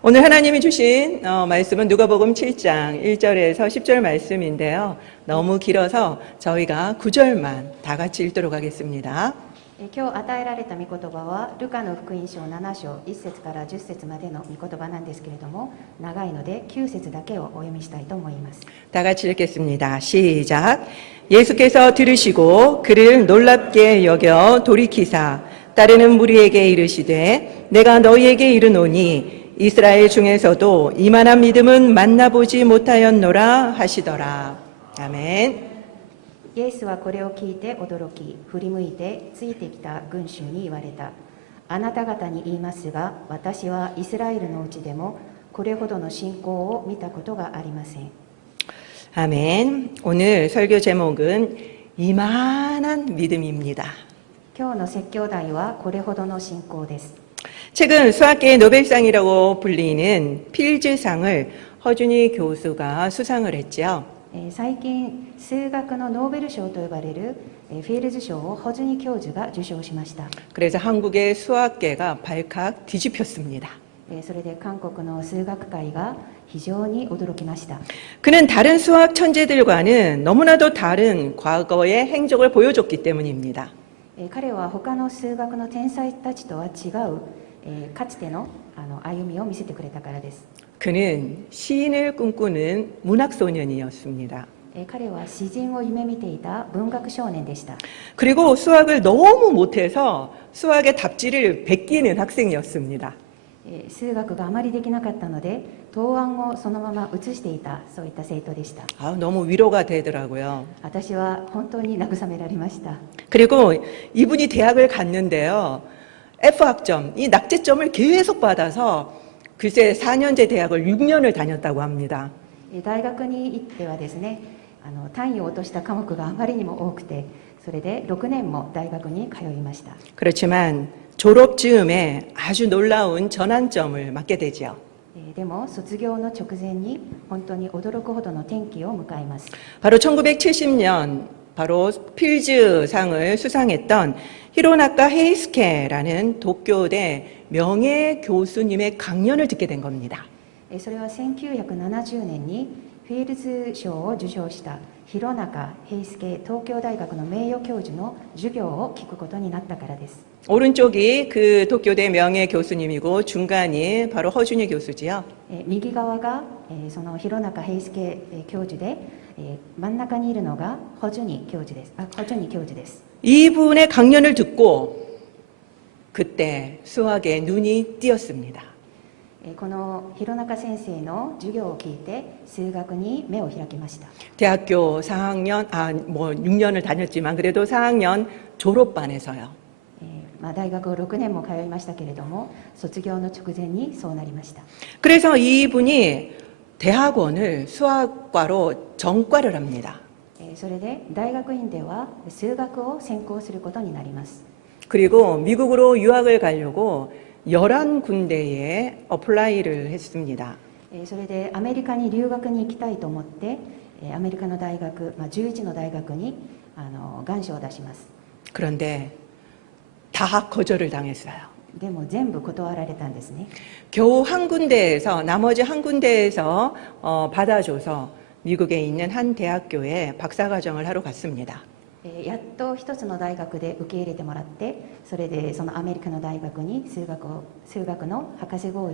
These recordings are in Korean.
오늘 하나님이 주신 말씀은 누가복음 7장 1절에서 10절 말씀인데요. 너무 길어서 저희가 9절만 다 같이 읽도록 하겠습니다. 今日与えられた御言葉はルカの福音書7章1節から10節までの御言葉なんですけれども、長いので9節だけをお読みしたいと思います。 다 같이 읽겠습니다. 시작. 예수께서 들으시고 그를 놀랍게 여겨 돌이키사 따르는 무리에게 이르시되 내가 너희에게 이르노니 이스라엘 중에서도 이만한 믿음은 만나보지 못하였노라 하시더라. 아멘. イエスはこれを聞いて驚き、振り向いてついてきた群衆に言われた。あなた方に言いますが、私はイスラエルのうちでもこれほどの信仰を見たことがありません。 아멘. 오늘 설교 제목은 이만한 믿음입니다. 今日の説教題はこれほどの信仰です。 최근 수학계의 노벨상이라고 불리는 필즈상을 허준희 교수가 수상을 했죠. 最近数学のノーベル賞と呼ばれるフィールズ賞をホジュニ教授が受賞しました。 그래서 한국의 수학계가 발칵 뒤집혔습니다. それで韓国の数学界が非常に驚きました。 그는 다른 수학 천재들과는 너무나도 다른 과거의 행적을 보여줬기 때문입니다. 彼は他の数学の天才たちとは違うかつての歩みを見せてくれたからです。 그는 시인을 꿈꾸는 문학소년이었습니다. 彼は詩人を夢見ていた文学少年でした。 그리고 수학을 너무 못해서 수학의 답지를 베끼는 학생이었습니다. 数学があまりできなかったので答案をそのまま写していた、そういった生徒でした。 너무 위로가 되더라고요. 私は本当に慰められました。 그리고 이분이 대학을 갔는데요. F학점, 이 낙제점을 계속 받아서 글쎄 4년제 대학을 6년을 다녔다고 합니다. 大学に行ってはですね、単位を落とした科目があまりにも多くて、それで6年も大学に通いました。 그렇지만 졸업 즈음에 아주 놀라운 전환점을 맞게 되죠. でも卒業の直前に本当に驚くほどの転機を迎えます。 바로 1970년 바로 필즈상을 수상했던 히로나카 헤이스케라는 도쿄대 명예 교수님의 강연을 듣게 된 겁니다. それは1970年にフィールズ賞を受賞した広中平介東京大学の名誉教授の授業を聞くことになったからです。 오른쪽이 그 도쿄대 명예 교수님이고 중간이 바로 허준희 교수지요. 右側がその広中平介教授で、真ん中にいるのがホジュニ教授です。ホジュニ教授です。 이분의 강연을 듣고 그때 수학에 눈이 띄었습니다. この広中先生の授業を聞いて数学に目を開きました。 대학교 4학년, 6년을 다녔지만 그래도 4학년 졸업반에서요. 大学を6年も通いましたけれども、卒業の直前にそうなりました。 그래서 이분이 대학원을 수학과로 전과를 합니다. それで大学院では数学を専攻することになります。 그리고 미국으로 유학을 가려고 11군데에 어플라이를 했습니다. それでアメリカに留学に行きたいと思ってアメリカの大学、11の大学に願書を出します。 그런데 다 거절을 당했어요. でも全部断られたんですね。 겨우 한 군데에서 나머지 한 군데에서 받아줘서 미국에 있는 한 대학교에 박사과정을 하러 갔습니다. やっと一つの大学で受け入れてもらって、それでそのアメリカの大学に数学の博士号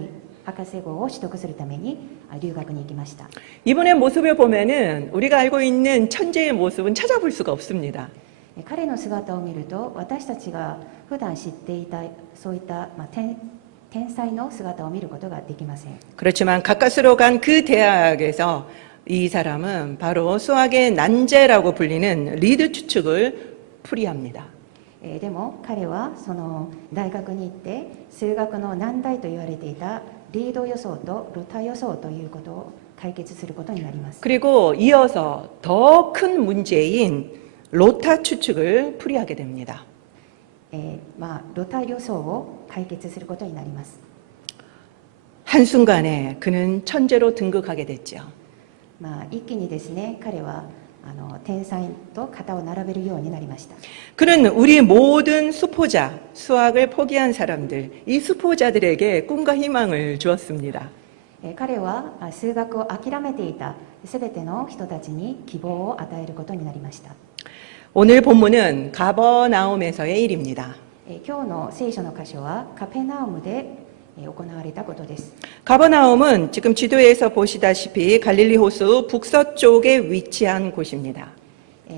を取得するために留学に行きました。 이분의 모습을 보면은 우리가 알고 있는 천재의 모습은 찾아볼 수가 없습니다. 彼の姿を見ると私たちが普段知っていたそういった、天才の姿を見ることができません。 그렇지만 가까스로 간 그 대학에서 이 사람은 바로 수학의 난제라고 불리는 리드 추측을 풀이합니다. でも彼はその大学に行って数学の難題と言われていたリード予想とロタ予想ということを解決することになります。 그리고 이어서 더 큰 문제인 로타 추측을 풀이하게 됩니다. ロタ予想を解決することになります。 한순간에 그는 천재로 등극하게 됐죠. 一気にですね、彼は天才と肩を並べるようになりました。 그는 우리 모든 수포자, 수학을 포기한 사람들, 이 수포자들에게 꿈과 희망을 주었습니다. 彼は数学を諦めていたすべての人たちに希望を与えることになりました。 오늘 본문은 가버나움에서의 일입니다. 今日の聖書の箇所はカペナウムで行われたことです。 가버나움은 지금 지도에서 보시다시피 갈릴리 호수 북서쪽에 위치한 곳입니다.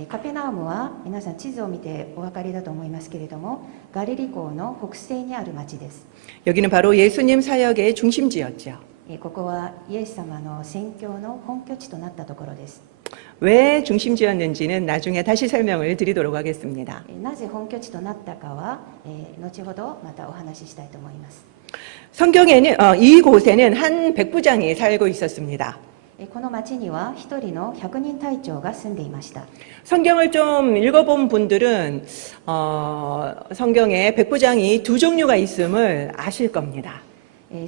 カペナウムは皆さん地図を見てお分かりだと思いますけれども、ガリリ港の北西にある町です。 여기는 바로 예수님 사역의 중심지였죠. ここはイエス様の宣教の本拠地となったところです。 왜 중심지였는지는 나중에 다시 설명을 드리도록 하겠습니다. なぜ本拠地となったかは後ほどまたお話ししたいと思います。 성경에는 이곳에는 한 백부장이 살고 있었습니다. この町には一人の百人隊長が住んでいました。 성경을 좀 읽어본 분들은 성경에 백부장이 두 종류가 있음을 아실 겁니다.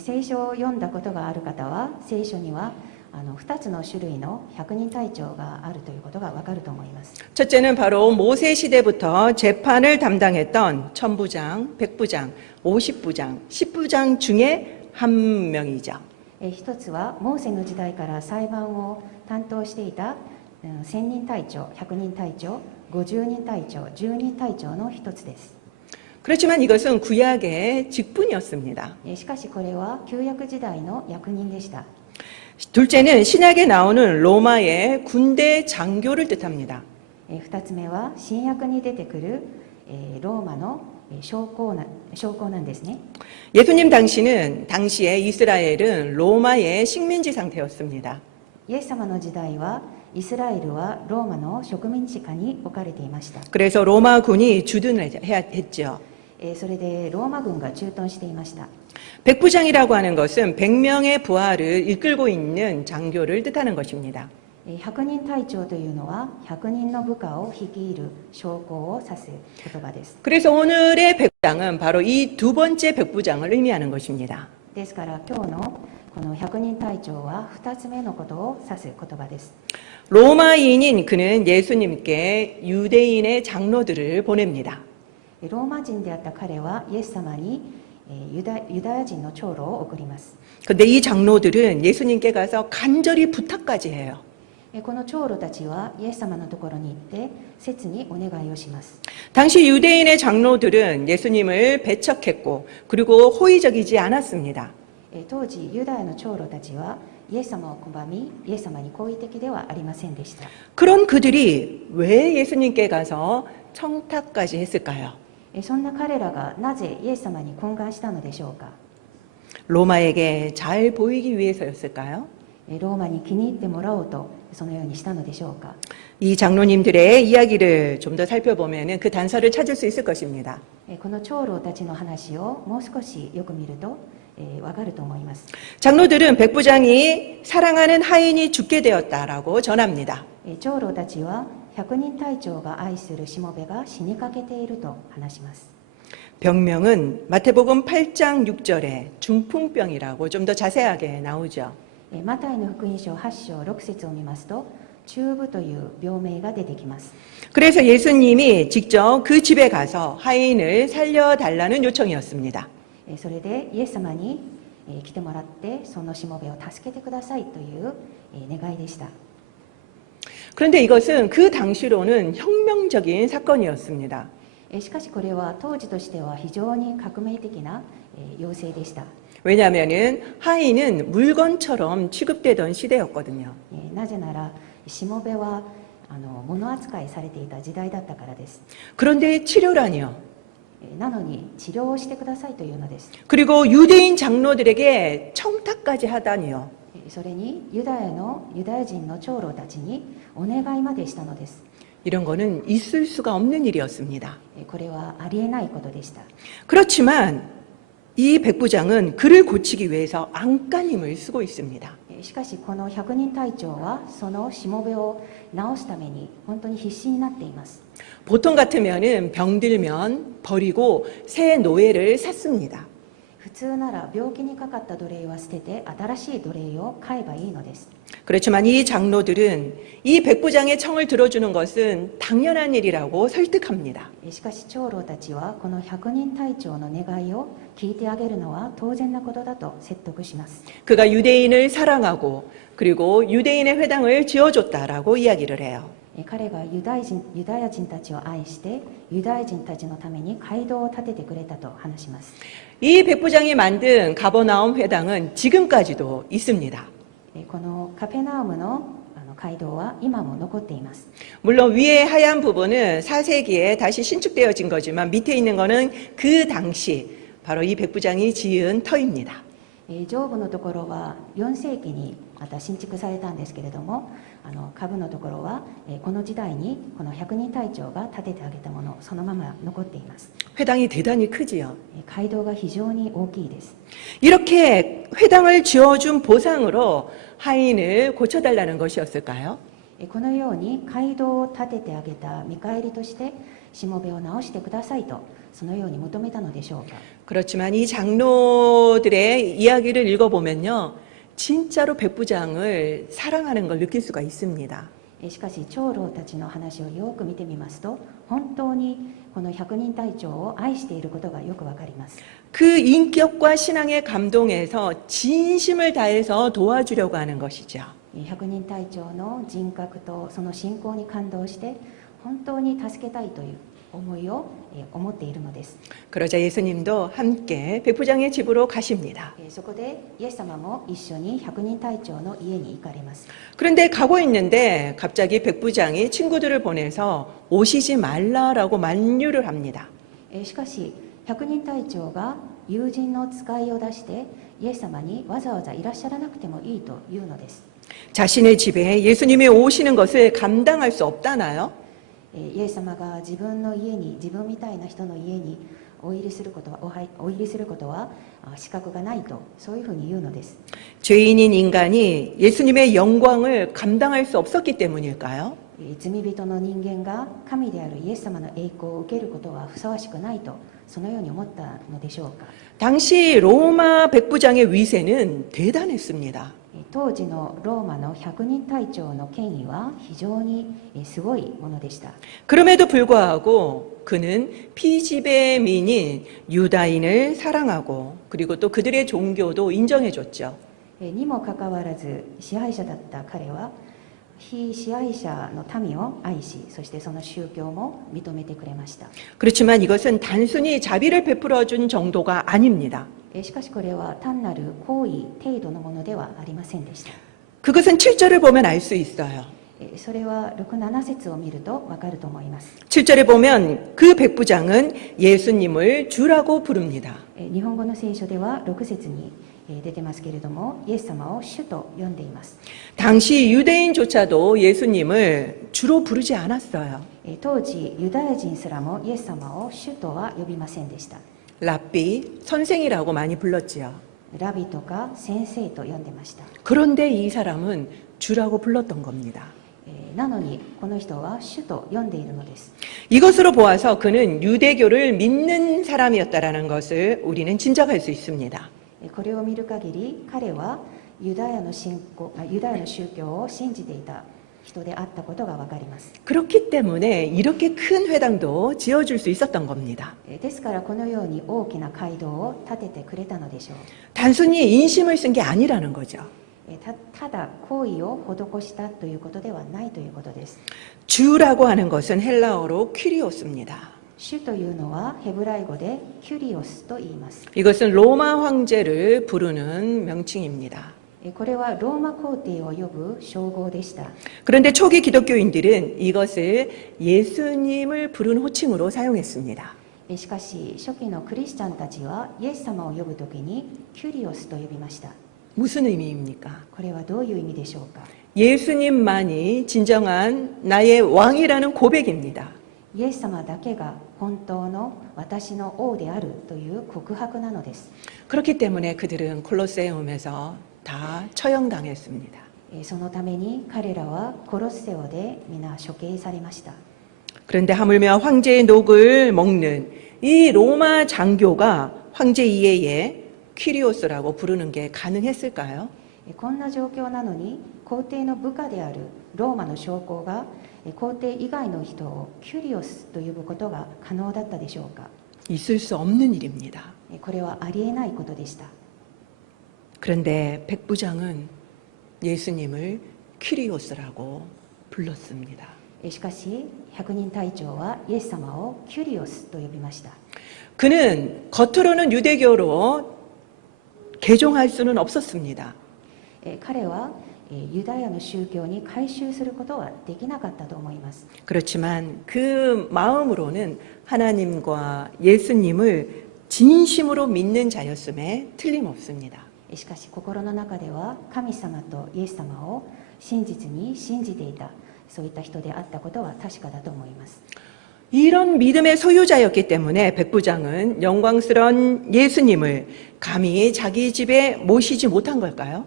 聖書を読んだことがある方は聖書には2つの種類の百人隊長があるということがわかると思います。 첫째는 바로 모세 시대부터 재판을 담당했던 천부장, 백부장, 50부장, 10부장 중에 한 명이죠. 一つはモーセの時代から裁判を担当していた1000人隊長、100人隊長、50人隊長、10人隊長の一つです。 그렇지만 이것은 구약의 직분이었습니다. しかしこれは旧約時代の役人でした。 둘째는 신약에 나오는 로마의 군대 장교를 뜻합니다. 2つ目は新約に出てくるローマの将校なんですね。 예수님 당시에 이스라엘은 로마의 식민지 상태였습니다. イエス様の時代はイスラエルはローマの植民地下に置かれていました。 그래서 로마군이 주둔을 했죠. それでローマ軍が駐屯していました。 백부장이라고 하는 것은 100명의 부하를 이끌고 있는 장교를 뜻하는 것입니다. 100人隊長というのは100人の部下を率いる将校を指す言葉です。 그래서 오늘의 백부장은 바로 이 두 번째 백부장을 의미하는 것입니다. ですから今日のこの100人隊長は2つ目のことを指す言葉です。 로마인인 그는 예수님께 유대인의 장로들을 보냅니다. ローマ人であった彼はイエス様にユダヤ人の長老を送ります。 근데 이 장로들은 예수님께 가서 간절히 부탁까지 해요. この長老たちはイエス様のところに行って切にお願いをします。 당시 유대인의 장로들은 예수님을 배척했고 그리고 호의적이지 않았습니다. 当時ユダヤの長老たちはイエス様を拒みイエス様に好意的ではありませんでした。 그런 그들이 왜 예수님께 가서 청탁까지 했을까요? そんな彼らがなぜイエス様に懇願したのでしょうか。 로마에게 잘 보이기 위해서였을까요? ローマに気に入ってもらおうとそのようにしたのでしょうか。 이 장로님들의 이야기를 좀 더 살펴보면 그 단서를 찾을 수 있을 것입니다. この長老たちの話をもう少しよく見るとわかると思います。 장로들은 백부장이 사랑하는 하인이 죽게 되었다라고 전합니다. 長老たちは百人隊長が愛するしもべが死にかけていると話します。 병명은 마태복음 8장 6절에 중풍병이라고 좀 더 자세하게 나오죠. マタイの福音書8章6節を見ますと中部という病名が出てきます。 그래서 예수님이 직접 그 집에 가서 하인을 살려달라는 요청이었습니다. それでイエス様に来てもらってそのしもべを助けてくださいという願いでした。 그런데 이것은 그 당시로는 혁명적인 사건이었습니다. しかしこれは当時としては非常に革命的な要請でした。 왜냐하면 하인은 물건처럼 취급되던 시대였거든요. なぜならしもべは物扱いされていた時代だったからです。 그런데 치료라니요. なのに治療をしてくださいというのです。 그리고 유대인 장로들에게 청탁까지 하다니요. それにユダヤ人の長老たちにお願いまでしたのです。 이런 거는 있을 수가 없는 일이었습니다. これはありえないことでした。 그렇지만 이 백부장은 그를 고치기 위해서 안간힘을 쓰고 있습니다. しかしこの百人隊長はそのしもべを治すために本当に必死になっています。 보통 같으면은 병들면 버리고 새 노예를 샀습니다. 普通なら病気にかかった奴隷は捨てて新しい奴隷を買えばいいのです。 그렇지만 이 장로들은 이 백부장의 청을 들어주는 것은 당연한 일이라고 설득합니다. しかし長老たちはこの百人隊長の願いを聞いてあげるのは当然なことだと説得します。 그가 유대인을 사랑하고 그리고 유대인의 회당을 지어줬다라고 이야기를 해요. 彼がユダヤ人たちを愛してユダヤ人たちのために街道を建ててくれたと話します。 이 백부장이 만든 가버나움 회당은 지금까지도 있습니다. このカペナウムの街道は今も残っています。 물론 위에 하얀 부분은 4세기에 다시 신축되어진 거지만 밑에 있는 거는 그 당시 바로 이 백부장이 지은 터입니다. 上部のところは4世紀にまた新築されたんですけれども、下部のところはこの時代にこの百人隊長が建ててあげたものそのまま残っています。 회당이 대단히 크지요. 街道が非常に大きいです。 이렇게 회당을 지어준 보상으로 하인을 고쳐달라는 것이었을까요? このように街道を建ててあげた見返りとしてしもべを直してくださいとそのように求めたのでしょうか。 그렇지만 이 장로들의 이야기를 읽어보면요. 진짜로 백부장을 사랑하는 걸 느낄 수가 있습니다. しかし長老たちの話をよく見てみますと本当にこの百人隊長を愛していることがよくわかります。 그 인격과 신앙에 감동해서 진심을 다해서 도와주려고 하는 것이죠. 百人隊長の人格とその信仰に感動して本当に助けたいという思いを思っているのです。 그러자 예수님도 함께 백부장의 집으로 가십니다. そこでイエス様も一緒に百人隊長の家に行かれます。 그런데 가고 있는데 갑자기 백부장이 친구들을 보내서 오시지 말라라고 만류를 합니다. しかし百人隊長が友人の使いを出してイエス様にわざわざいらっしゃらなくてもいいというのです。 자신의 집에 예수님이 오시는 것을 감당할 수 없다나요? イエス様が自分の家に自分みたいな人の家にお入りすることは資格がないとそういうふうに言うのです。 죄인인 인간이 예수님의 영광을 감당할 수 없었기 때문일까요? 罪人の人間が神であるイエス様の栄光を受けることはふさわしくないとそのように思ったのでしょうか。 당시 로마 백부장의 위세는 대단했습니다. 当時のローマの百人隊長の権威は非常にすごいものでした。 그럼에도 불구하고 그는 피지배민인 유다인을 사랑하고 그리고 또 그들의 종교도 인정해줬죠. にもかかわらず支配者だった彼は非支配者の民を愛しそしてその宗教も認めてくれました。 그렇지만 이것은 단순히 자비를 베풀어준 정도가 아닙니다. しかしこれは単なる行為程度のものではありませんでした。 그것은 7절을 보면 알 수 있어요. それは6、7節を見るとわかると思います。 7절에 보면 그 백부장은 예수님을 주라고 부릅니다. 日本語の聖書では6節に出てますけれどもイエス様を主と呼んでいます。 당시 유대인조차도 예수님을 주로 부르지 않았어요. 当時ユダヤ人すらもイエス様を主とは呼びませんでした。 랍비, 선생이라고 많이 불렀지요. ラビとか先生と呼んでました。 그런데 이 사람은 주라고 불렀던 겁니다. なのにこの人は主と呼んでいるのです。 이것으로 보아서 그는 유대교를 믿는 사람이었다라는 것을 우리는 짐작할 수 있습니다. これを見る限り彼はユダヤの宗教を信じていた人であったことがわかります。 그렇기 때문에 이렇게 큰 회당도 지어줄 수 있었던 겁니다. ですからこのように大きな街道を建ててくれたのでしょう。 단순히 인심을 쓴 게 아니라는 거죠. ただ行為を施したということではないということです。 주라고 하는 것은 헬라어로 퀴리오스입니다. 主というのはヘブライ語でキュリオスと言います。 이것은 로마 황제를 부르는 명칭입니다. これはローマ皇帝を呼ぶ称号でした。 그런데 초기 기독교인들은 이것을 예수님을 부르는 호칭으로 사용했습니다. しかし初期のクリスチャンたちはイエス様を呼ぶときにキュリオスと呼びました。 무슨 의미입니까? これはどういう意味でしょうか。 예수님만이 진정한 나의 왕이라는 고백입니다. イエス様だけが本当の私の王であるという告白なのです。 그렇기 때문에 그들은 콜로세움에서 다 처형당했습니다. そのために彼らはコロッセオで皆処刑されました。 그런데 하물며 황제의 녹을 먹는 이 로마 장교가 황제 이해에 퀴리오스라고 부르는 게 가능했을까요? こんな状況なのに皇帝の部下であるローマの将校が皇帝以外の人をキュリオスと呼ぶことが可能だったでしょうか。 있을 수 없는 일입니다. これはありえないことでした。 그런데 백부장은 예수님을 퀴리오스라고 불렀습니다. しかし百人隊長はイエス様をキュリオスと呼びました。 그는 겉으로는 유대교로 개종할 수는 없었습니다. 彼はユダヤの宗教に改宗することはできなかったと思います。 그렇지만 그 마음으로는 하나님과 예수님을 진심으로 믿는 자였음에 틀림없습니다. しかし心の中では神様とイエス様を真実に信じていた、そういった人であったことは確かだと思います。 이런 믿음의 소유자였기 때문에 백부장은 영광스러운 예수님을 감히 자기 집에 모시지 못한 걸까요?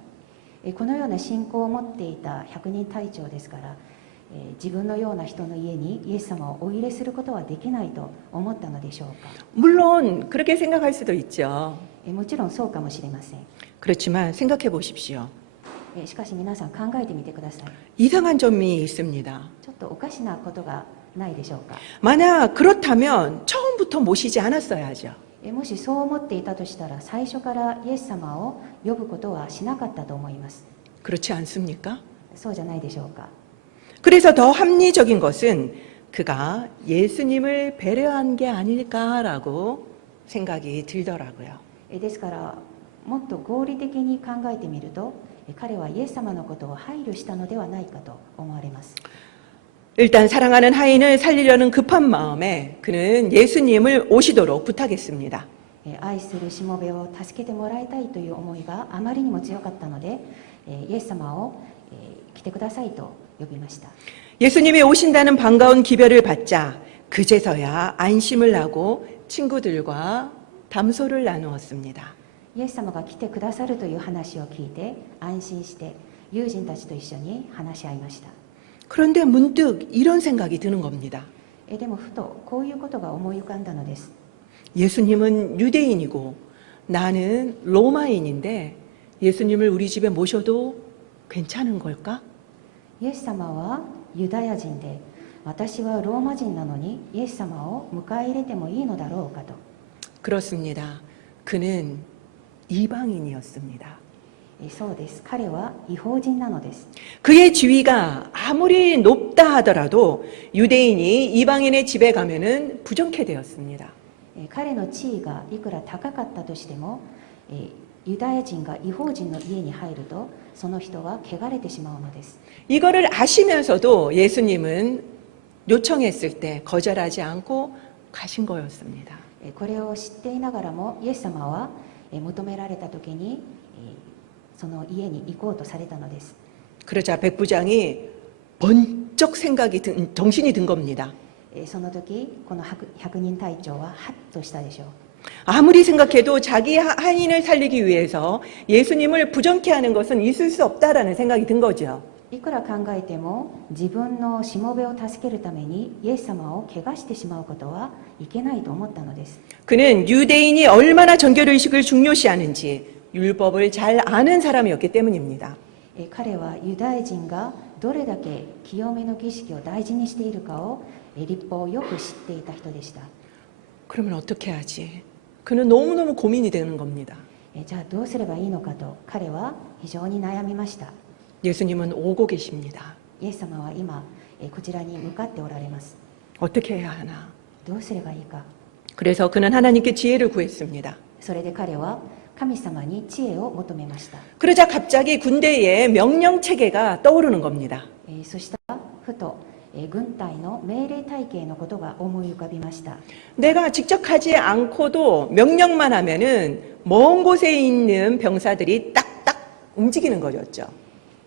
このような信仰を持っていた百人隊長ですから、自分のような人の家にイエス様をお入れすることはできないと思ったのでしょうか。 물론 그렇게 생각할 수도 있죠. もちろんそうかもしれません。 그렇지만 생각해 보십시오. しかし皆さん考えてみてください。 이상한 점이 있습니다. ちょっとおかしなことがないでしょうか。 만약 그렇다면 처음부터 모시지 않았어야죠. もしそう思っていたとしたら最初からイエス様を呼ぶことはしなかったと思います。 그렇지 않습니까? そうじゃないでしょうか。 그래서 더 합리적인 것은 그가 예수님을 배려한 게 아닐까라고 생각이 들더라고요. ですからもっと合理的に考えてみると、彼はイエス様のことを配慮したのではないかと思われます。 일단 사랑하는 하인을 살리려는 급한 마음에 그는 예수님을 오시도록 부탁했습니다. 愛するしもべを助けてもらいたいという思いがあまりにも強かったので、イエス様を来てくださいと呼びました。 예수님이 오신다는 반가운 기별을 받자 그제서야 안심을 하고 친구들과 담소를 나누었습니다. イエス様が来てくださるという話を聞いて安心して友人たちと一緒に話し合いました。 그런데 문득 이런 생각이 드는 겁니다. でもふとこういうことが思い浮かんだのです。 예수님은 유대인이고 나는 로마인인데 예수님을 우리 집에 모셔도 괜찮은 걸까? イエス様はユダヤ人で私はローマ人なのにイエス様を迎え入れてもいいのだろうかと。 그렇습니다. 그는 이방인이었습니다. そうです。彼は異邦人なのです。 그의 지위가 아무리 높다 하더라도 유대인이 이방인의 집에 가면은 부정케 되었습니다. 彼の地位がいくら高かったとしても、ユダヤ人が異邦人の家に入るとその人は汚れてしまうのです。 이거를 아시면서도 예수님은 요청했을 때 거절하지 않고 가신 거였습니다. これを知っていながらもイエス様は求められた時にその家に行こうとされたのです。 그러자 백부장이 번쩍 정신이 든 겁니다. その時この百人隊長はハッとしたでしょう。 아무리 생각해도 자기 하인을 살리기 위해서 예수님을 부정케 하는 것은 있을 수 없다라는 생각이 든 거죠. いくら考えても自分のしもべを助けるためにイエス様を汚してしまうことはいけないと思ったのです。 그는 유대인이 얼마나 정결의식을 중요시하는지 율법을 잘 아는 사람이었기 때문입니다. 彼はユダヤ人がどれだけ清めの儀式を大事にしているかを律法をよく知っていた人でした。 그러면 어떻게 하지? 그는 너무너무 고민이 되는 겁니다. じゃあどうすればいいのかと彼は非常に悩みました。 예수님은 오고 계십니다. イエス様は今こちらに向かっておられます。 어떻게 해야 하나? どうすればいいか。 그래서 그는 하나님께 지혜를 구했습니다. それで彼は神様に知恵を求めました。 그러자 갑자기 군대의 명령 체계가 떠오르는 겁니다. そしたらふと軍隊の命令体系のことが思い浮かびました。 내가 직접 하지 않고도 명령만 하면은 먼 곳에 있는 병사들이 딱딱 움직이는 거였죠.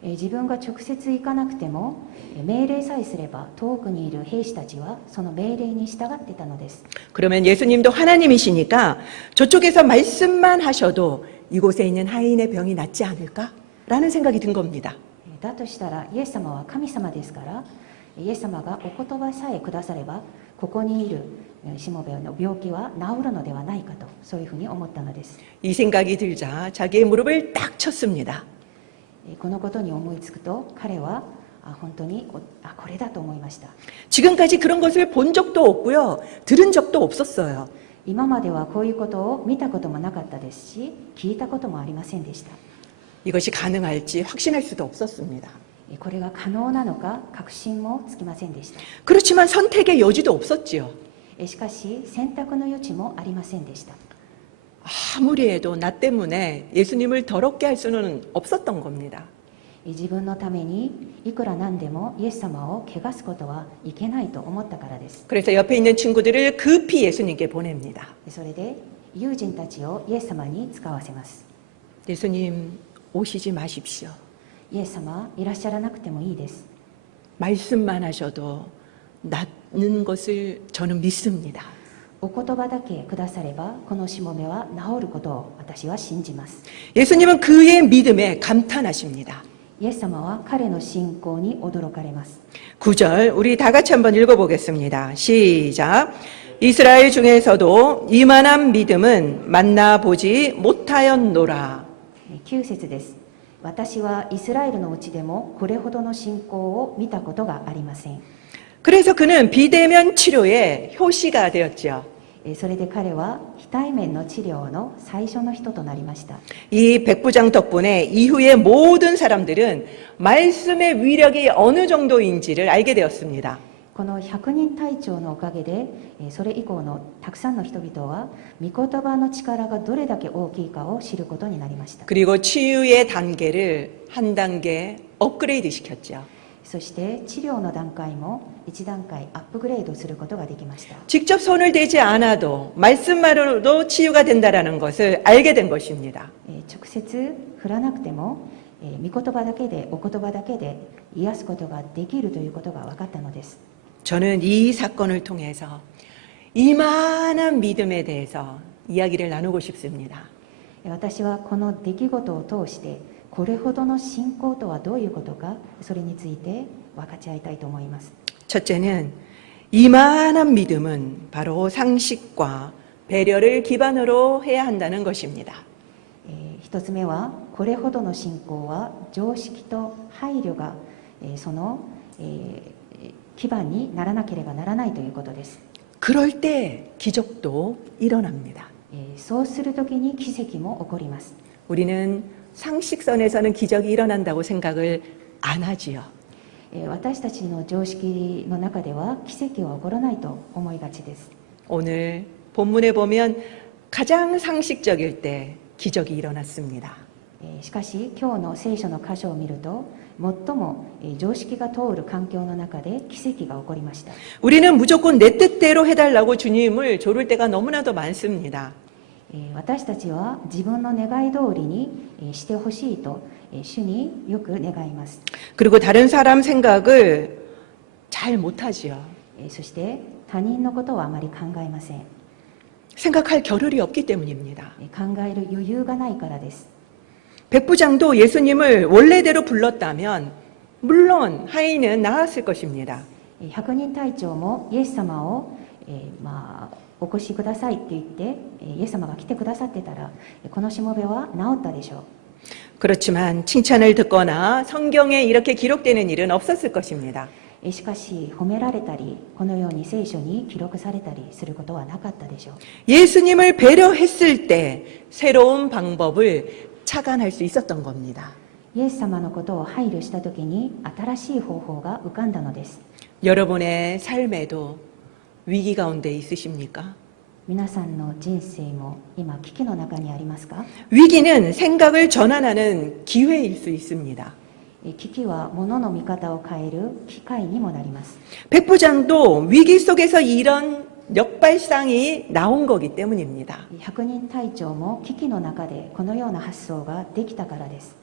自分が直接行かなくても命令さえすれば遠くにいる兵士たちはその命令に従ってたのです。 그러면 예수님도 하나님이시니까 저쪽에서 말씀만 하셔도 이곳에 있는 하인의 병이 낫지 않을까라는 생각이 든 겁니다. だとしたらイエス様は神様ですからイエス様がお言葉さえくださればここにいるしもべの病気は治るのではないかと、そういうふうに思ったのです。 이 생각이 들자 자기의 무릎을 딱 쳤습니다. このことに思いつくと彼は本当にこれだと思いました。 지금까지 그런 것을 본 적도 없고요. 들은 적도 없었어요. 今まではこういうことを見たこともなかったですし、聞いたこともありませんでした。 이것이 가능할지 확신할 수도 없었습니다. これが可能なのか確信もつきませんでした。 그렇지만 선택의 여지도 없었지요. しかし選択の余地もありませんでした。 아무리 해도 나 때문에 예수님을 더럽게 할 수는 없었던 겁니다. 自分のためにいくらなんでもイエス様を汚すことはいけないと思ったからです。 그래서 옆에 있는 친구들을 급히 예수님께 보냅니다. それで友人たちをイエス様に使わせます。 예수님 오시지 마십시오. イエス様いらっしゃらなくてもいいです。 말씀만 하셔도 낫는 것을 저는 믿습니다. お言葉だけくださればこのしもべは治ることを私は信じます。 예수님은 그의 믿음에 감탄하십니다. イエス様は彼の信仰に驚かれます。 9절 우리 다 같이 한번 읽어보겠습니다. 시작. 이스라엘 중에서도 이만한 믿음은 만나보지 못하였노라. 9節です。私はイスラエルのうちでもこれほどの信仰を見たことがありません。 그래서 그는 비대면 치료의 효시가 되었죠. それで彼は非対面の治療の最初の人となりました。 이 백부장 덕분에 이후의 모든 사람들은 말씀의 위력이 어느 정도인지를 알게 되었습니다. この百人隊長のおかげでそれ以降のたくさんの人々は御言葉の力がどれだけ大きいかを知ることになりました。 그리고 치유의 단계를 한 단계 업그레이드 시켰죠. そして治療の段階も一段階アップグレードすることができました。 직접 손을 대지 않아도 말씀만으로도 치유가 된다는 것을 알게 된 것입니다. 直接振らなくても御言葉だけでお言葉だけで癒すことができるということが分かったのです。 저는 이 사건을 통해서 이만한 믿음에 대해서 이야기를 나누고 싶습니다. 私はこの出来事を通してこれほどの信仰とはどういうことか、それについて分かち合いたいと思います。 첫째는 이만한 믿음은 바로 상식과 배려를 기반으로 해야 한다는 것입니다. 一つ目はこれほどの信仰は常識と配慮がその基盤にならなければならないということです。 그럴 때 기적도 일어납니다. そうするときに奇跡も起こります。 우리는 상식선에서는 기적이 일어난다고 생각을 안 하지요. 私たちの常識の中では奇跡は起こらないと思いがちです。 오늘 본문에 보면 가장 상식적일 때 기적이 일어났습니다. しかし今日の聖書の箇所を見ると最も常識が通る環境の中で奇跡が起こりました。 우리는 무조건 내 뜻대로 해달라고 주님을 조를 때가 너무나도 많습니다. 私たちは自分の願い通りにしてほしいと主によく願います。 그리고 다른 사람 생각을 잘 못하지요. そして他人のことはあまり考えません。 생각할 겨를이 없기 때문입니다. 考える余裕がないからです。 백부장도 예수님을 원래대로 불렀다면 물론 하인은 나았을 것입니다. 百人隊長もイエス様を、お越しくださいって言ってイエス様が来てくださってたらこのしもべは治ったでしょう。 그렇지만 칭찬을 듣거나 성경에 이렇게 기록되는 일은 없었을 것입니다. しかし褒められたりこのように聖書に記録されたりすることはなかったでしょう。 예수님을 배려했을 때 새로운 방법을 착안할 수 있었던 겁니다. イエス様のことを配慮したときに新しい方法が浮かんだのです。 여러분의 삶에도 위기 가운데 있으십니까? 皆さんの人生も今危機の中にありますか？ 위기는 생각을 전환하는 기회일 수 있습니다. 危機は物の見方を変える機会にもなります。 백부장도 위기 속에서 이런 역발상이 나온 거기 때문입니다. 百人隊長も危機の中でこのような発想ができたからです。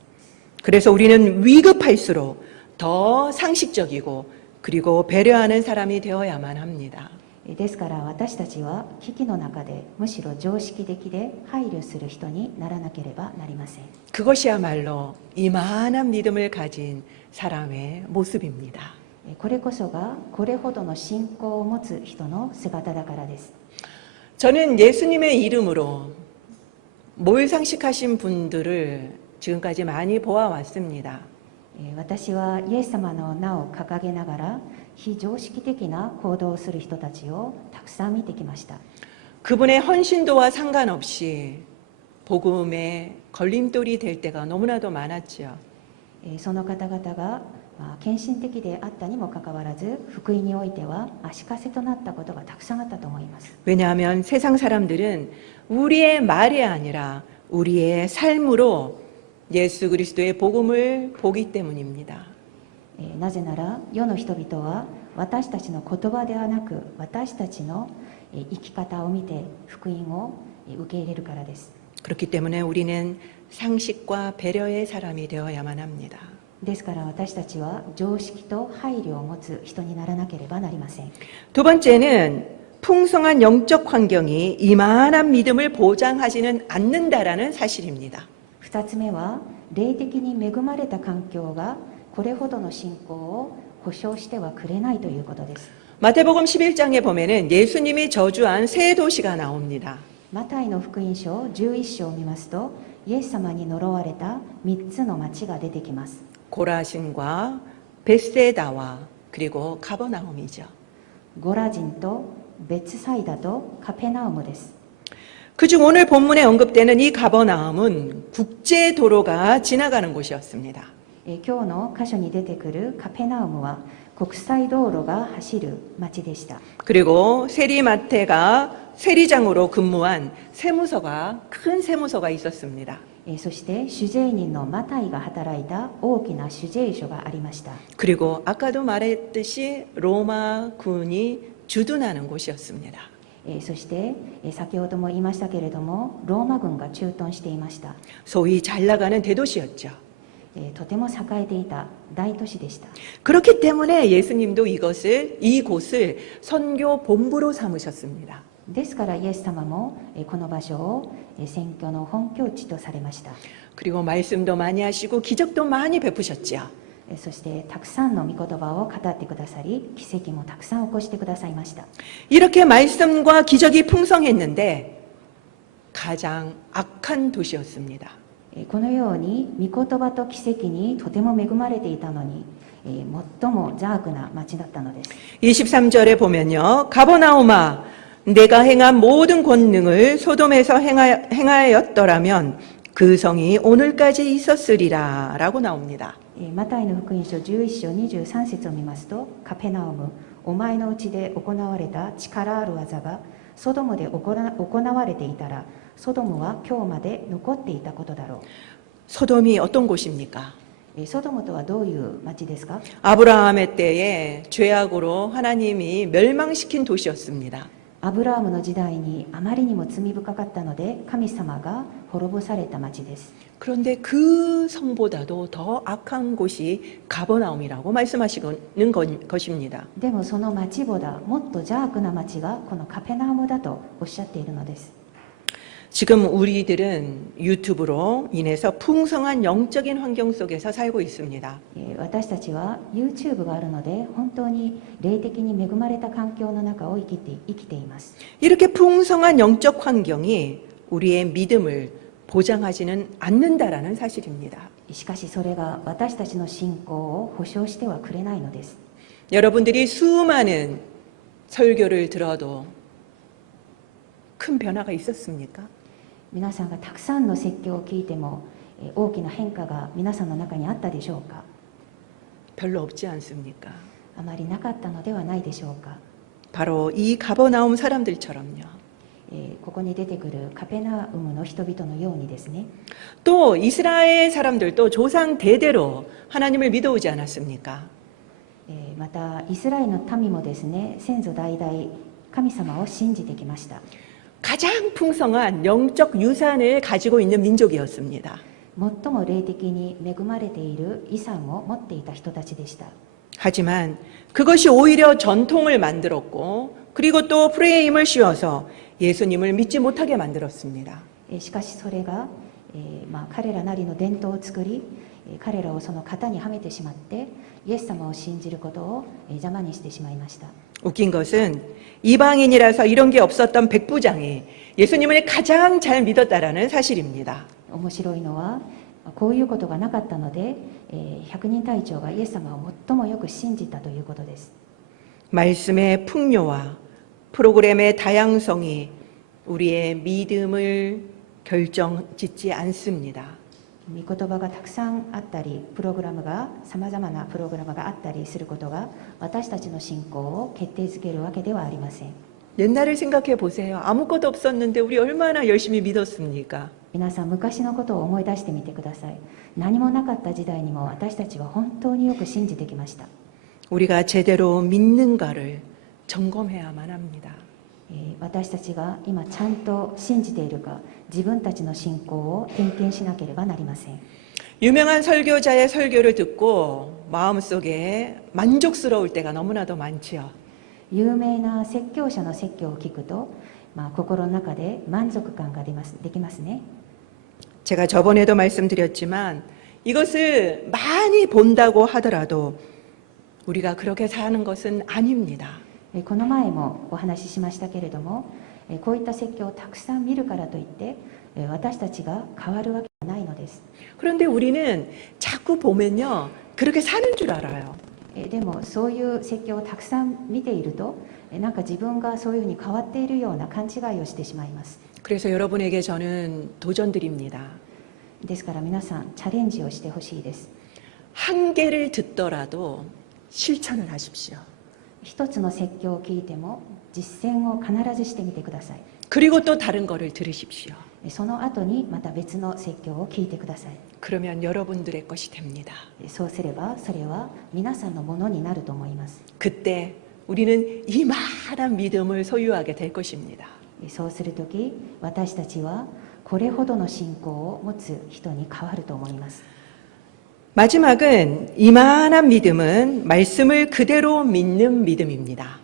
그래서 우리는 위급할수록 더 상식적이고 그리고 배려하는 사람이 되어야만 합니다. ですから私たちは危機の中でむしろ常識的で配慮する人にならなければなりません。 그것이야말로 이만한 믿음을 가진 사람의 모습입니다. これこそがこれほどの信仰を持つ人の姿だからです。 저는 예수님의 이름으로 몰상식하신 분들을 지금까지 많이 보아왔습니다. 私はイエス様の名を掲げながら非常識的な行動をする人たちをたくさん見てきました。 그분의 헌신도와 상관없이 복음의 걸림돌이 될 때가 너무나도 많았죠. その方々が献身的であったにもかかわらず福音においては足かせとなったことがたくさんあったと思います。 왜냐하면 세상 사람들은 우리의 말이 아니라 우리의 삶으로 예수 그리스도의 복음을 보기 때문입니다. なぜなら世の人々は私たちの言葉ではなく私たちの生き方を見て福音を受け入れるからです。 그렇기 때문에 우리는 상식과 배려의 사람이 되어야만 합니다. ですから私たちは常識と配慮を持つ人にならなければなりません。 두 번째는 풍성한 영적 환경이 이만한 믿음을 보장하지는 않는다라는 사실입니다. 2つ目は霊的に恵まれた環境がこれほどの信仰を保証してはくれないということです。 마태복음 11장에 보면은 예수님이 저주한 세 도시가 나옵니다. マタイの福音書11章を見ますとイエス様に呪われた3つの町が出てきます。 고라신과 벳세다와 그리고 가버나움이죠. ゴラジンとベツサイダとカペナウムです。 그중 오늘 본문에 언급되는 이 가버나움은 국제 도로가 지나가는 곳이었습니다. 今日の箇所に出てくるカペナウムは国際道路が走る町でした。 그리고 세리마테가 세리장으로 근무한 세무서가 큰 세무서가 있었습니다. そして主税人のマタイが働いた大きな主税所がありました。 그리고 아까도 말했듯이 로마군이 주둔하는 곳이었습니다. そして先ほども言いましたけれどもローマ軍が駐屯していました。 소위 잘 나가는 대도시였죠. とても栄えていた大都市でした。 그렇기 때문에 예수님도 이곳을 선교 본부로 삼으셨습니다. ですからイエス様もこの場所を宣教の本拠地とされました。 그리고 말씀도 많이 하시고 기적도 많이 베푸셨죠. そしてたくさんの御言葉を語ってくださり奇跡もたくさん起こしてくださいました。 이렇게 말씀과 기적이 풍성했는데 가장 악한 도시였습니다. このように御言葉と奇跡にとても恵まれていたのに最も邪悪な町だったのです。 23절에 보면요. 가버나움아 내가 행한 모든 권능을 소돔에서 행하였더라면 그 성이 오늘까지 있었으리라 라고 나옵니다. マタイの福音書11章23節を見ますとカペナウムお前のうちで行われた力ある技がソドムで行われていたらソドムは今日まで残っていたことだろう。 소돔이 어떤 곳입니까? ソドムとはどういう町ですか？ 아브라함의 때에 죄악으로 하나님이 멸망시킨 도시였습니다. アブラハムの時代にあまりにも罪深かったので神様が滅ぼされた町です。 그런데 그 성보다도 더 악한 곳이 가버나움이라고 말씀하시는 것입니다. でもその町보다もっと邪悪な町がこのカペナウムだとおっしゃっているのです。 지금 우리들은 유튜브로 인해서 풍성한 영적인 환경 속에서 살고 있습니다. 私たちは YouTube があるので本当に霊的に恵まれた環境の中を生きています。 이렇게 풍성한 영적 환경이 우리의 믿음을 보장하지는 않는다라는 사실입니다. しかしそれが私たちの信仰を保証してはくれないのです。 여러분들이 수많은 설교를 들어도 큰 변화가 있었습니까? 皆さんがたくさんの説教を聞いても大きな変化が皆さんの中にあったでしょうか？ 별로 없지 않습니까? あまりなかったのではないでしょうか？ 바로 이 가버나움 사람들처럼요. ここに出てくるカペナウムの人々のようにですね。 또 이스라엘 사람들도 조상 대대로 하나님을 믿어오지 않았습니까? またイスラエルの民もですね先祖代々神様を信じてきました。 가장 풍성한 영적 유산을 가지고 있는 민족이었습니다. 最も霊的に恵まれている遺産を持っていた人たちでした。 하지만 그것이 오히려 전통을 만들었고 그리고 또 프레임을 씌워서 예수님을 믿지 못하게 만들었습니다. しかしそれが、彼らなりの伝統を作り彼らをその型にはめてしまってイエス様を信じることを邪魔にしてしまいました。 웃긴 것은 이방인이라서 이런 게 없었던 백부장이 예수님을 가장 잘 믿었다라는 사실입니다. 面白いのはこういうことがなかったので、百人隊長がイエス様を最もよく信じたということです。 말씀의 풍요와 프로그램의 다양성이 우리의 믿음을 결정짓지 않습니다. 御言葉がたくさんあったりプログラムがさまざまなプログラムがあったりすることが私たちの信仰を決定づけるわけではありません。 옛날을 생각해 보세요. 아무것도 없었는데 우리 얼마나 열심히 믿었습니까? 皆さん昔のことを思い出してみてください。何もなかった時代にも私たちは本当によく信じてきました。 우리가 제대로 믿는가를 점검해야만 합니다. 私たちが今ちゃんと信じているか自分たちの信仰を点検しなければなりません。 유명한 설교자의 설교를 듣고 마음속에 만족스러울 때가 너무나도 많지요. 有名な説教者の説教を聞くと、心の中で満足感ができますね。 제가 저번에도 말씀드렸지만 이것을 많이 본다고 하더라도 우리가 그렇게 사는 것은 아닙니다. この前もお話ししましたけれども、こういった説教をたくさん見るからといって私たちが変わるわけがないのです。 그런데 우리는 자꾸 보면요 그렇게 사는 줄 알아요. でもそういう説教をたくさん見ているとなんか自分がそういうふうに変わっているような勘違いをしてしまいます。 그래서 여러분에게 저는 도전드립니다. ですから皆さんチャレンジをしてほしいです。 한 개를 듣더라도 실천을 하십시오. 一つの説教を聞いても実践を必ずしてみてください。 그리고 또 다른 거를 들으십시오. その後にまた別の説教を聞いてください。 그러면 여러분들의 것이 됩니다. そうすればそれは皆さんのものになると思います。 그때 우리는 이만한 믿음을 소유하게 될 것입니다. そうするとき私たちはこれほどの信仰を持つ人に変わると思います。 마지막은 이만한 믿음은 말씀을 그대로 믿는 믿음입니다.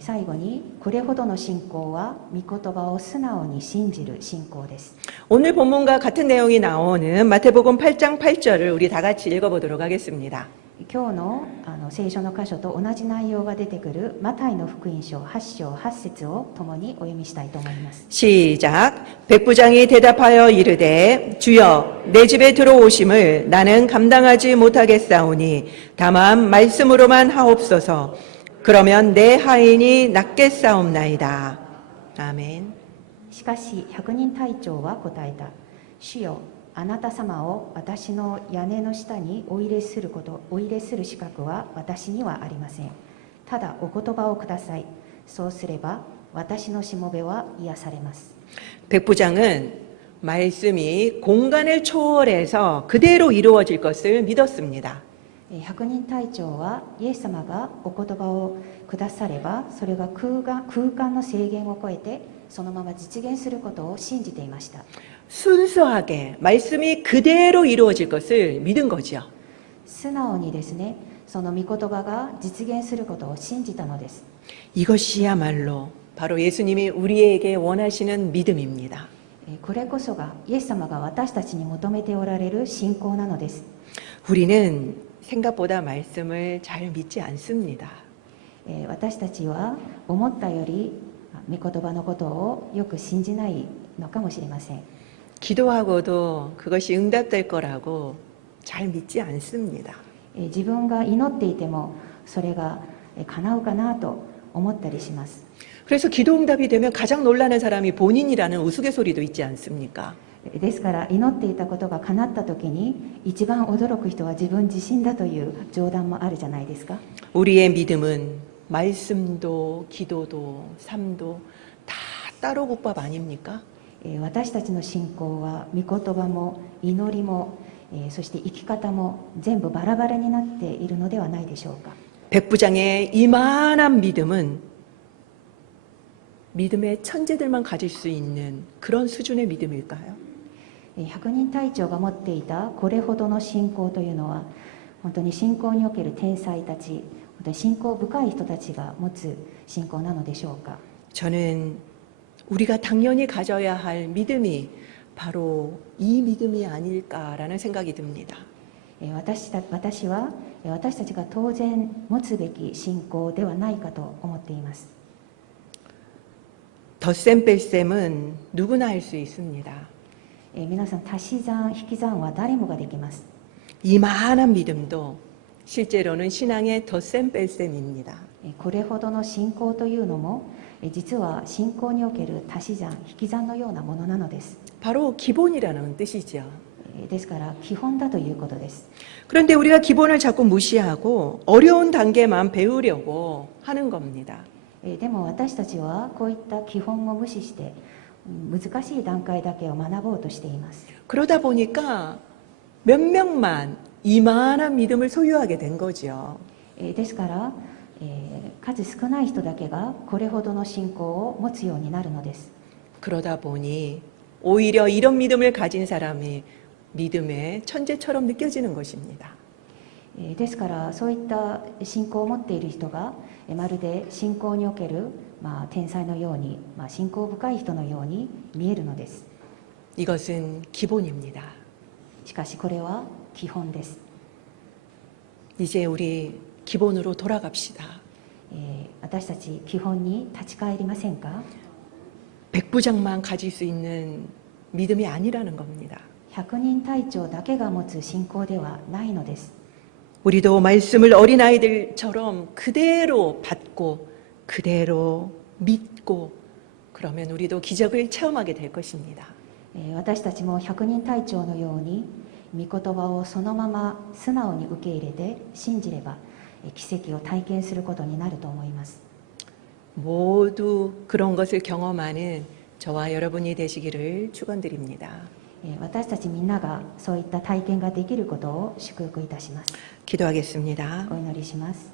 最後にこれほどの信仰は御言葉を素直に信じる信仰です。 오늘 본문과 같은 내용이 나오는 마태복음 8장 8절을 우리 다 같이 읽어보도록 하겠습니다. 今日の聖書の箇所と同じ内容が出てくるマタイの福音書8章8節を共にお読みしたいと思います。 시작. 백부장이 대답하여 이르되 주여 내 집에 들어오심을 나는 감당하지 못하겠사오니 다만 말씀으로만 하옵소서. 그러면 내 하인이 낫겠사옵나이다. 아멘. しかし百人隊長は答えた。主よ、あなた様を私の屋根の下にお入れする資格は私にはありません。ただお言葉をください。そうすれば私のしもべは癒されます。 백부장은 말씀이 공간을 초월해서 그대로 이루어질 것을 믿었습니다. 百人隊長はイエス様がお言葉をくださればそれが空間の制限を超えてそのまま実現することを信じていました。 순수하게 말씀이 그대로 이루어질 것을 믿은 거죠. 素直にですね、その御言葉が実現することを信じたのです。 이것이야말로 바로 예수님이 우리에게 원하시는 믿음입니다. これこそがイエス様が私たちに求めておられる信仰なのです。 우리는 생각보다 말씀을 잘 믿지 않습니다. 私たちは思ったより御言葉のことをよく信じないのかもしれません。 기도하고도 그것이 응답될 거라고 잘 믿지 않습니다. 自分が祈っていてもそれが叶うかなと思ったりします。 그래서 기도 응답이 되면 가장 놀라는 사람이 본인이라는 우스갯소리도 있지 않습니까? ですから祈っていたことが叶った時に一番驚く人は自分自身だという冗談もあるじゃないですか。 우리의 믿음은 말씀도 기도도 삶도 다 따로 국밥 아닙니까? 私たちの信仰は御言葉も祈りもそして生き方も全部バラバラになっているのではないでしょうか。 백부장의 이만한 믿음은 믿음의 천재들만 가질 수 있는 그런 수준의 믿음일까요? 百人隊長が持っていたこれほどの信仰というのは本当に信仰における天才たち、本当に信仰深い人たちが持つ信仰なのでしょうか。 저는 우리가 당연히 가져야 할 믿음이 바로 이 믿음이 아닐까라는 생각이 듭니다. 私は私たちが当然持つべき信仰ではないかと思っています。 덧셈 뺄셈은 누구나 할 수 있습니다. 皆さん、足し算引き算は誰もができます。 이만한 믿음도 실제로는 신앙의 덧셈 뺄셈입니다. これほどの信仰というのも実は信仰における足し算引き算のようなものなのです。 바로 기본이라는 뜻이죠. ですから基本だということです。 그런데 우리가 기본을 자꾸 무시하고 어려운 단계만 배우려고 하는 겁니다. でも私たちはこういった基本を無視して難しい段階だけを学ぼうとしています。 그러다 보니까 몇 명만 이만한 믿음을 소유하게 된 거죠. ですから、数少ない人だけがこれほどの信仰を持つようになるのです。 그러다 보니 오히려 이런 믿음을 가진 사람이 믿음의 천재처럼 느껴지는 것입니다. ですからそういった信仰を持っている人がまるで信仰における、天才のように、信仰深い人のように見えるのです。 이것은 기본입니다. しかしこれは基本です。 이제 우리 기본으로 돌아갑시다. 私たち基本に立ち返りませんか？ 백부장만 가질 수 있는 믿음이 아니라는 겁니다. 百人隊長だけが持つ信仰ではないのです。 우리도 말씀을 어린아이들처럼 그대로 받고 그대로 믿고 그러면 우리도 기적을 체험하게 될 것입니다. 私たちも百人隊長のように御言葉をそのまま素直に受け入れて信じれば奇跡を体験することになると思います。 모두 그런 것을 경험하는 저와 여러분이 되시기를 축원드립니다. 私たちみんながそういった体験ができることを祝福いたします。 기도하겠습니다. お祈りします。